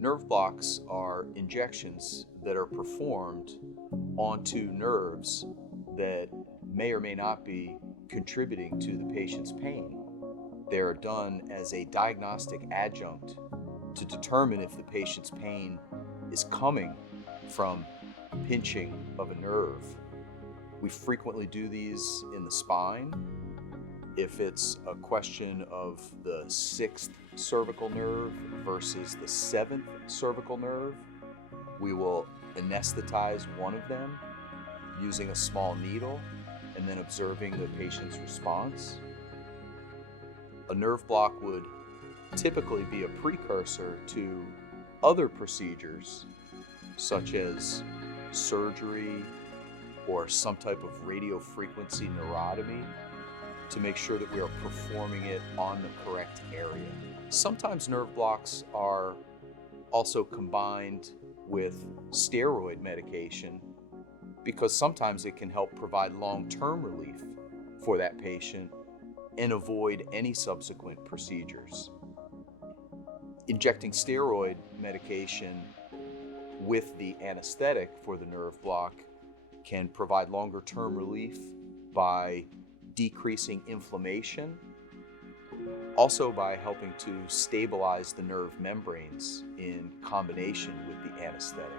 Nerve blocks are injections that are performed onto nerves that may or may not be contributing to the patient's pain. They are done as a diagnostic adjunct to determine if the patient's pain is coming from pinching of a nerve. We frequently do these in the spine. If it's a question of the 6th cervical nerve versus the 7th cervical nerve, we will anesthetize one of them using a small needle and then observing the patient's response. A nerve block would typically be a precursor to other procedures such as surgery or some type of radiofrequency neurotomy to make sure that we are performing it on the correct area. Sometimes nerve blocks are also combined with steroid medication because sometimes it can help provide long-term relief for that patient and avoid any subsequent procedures. Injecting steroid medication with the anesthetic for the nerve block can provide longer-term relief by decreasing inflammation, also by helping to stabilize the nerve membranes in combination with the anesthetic.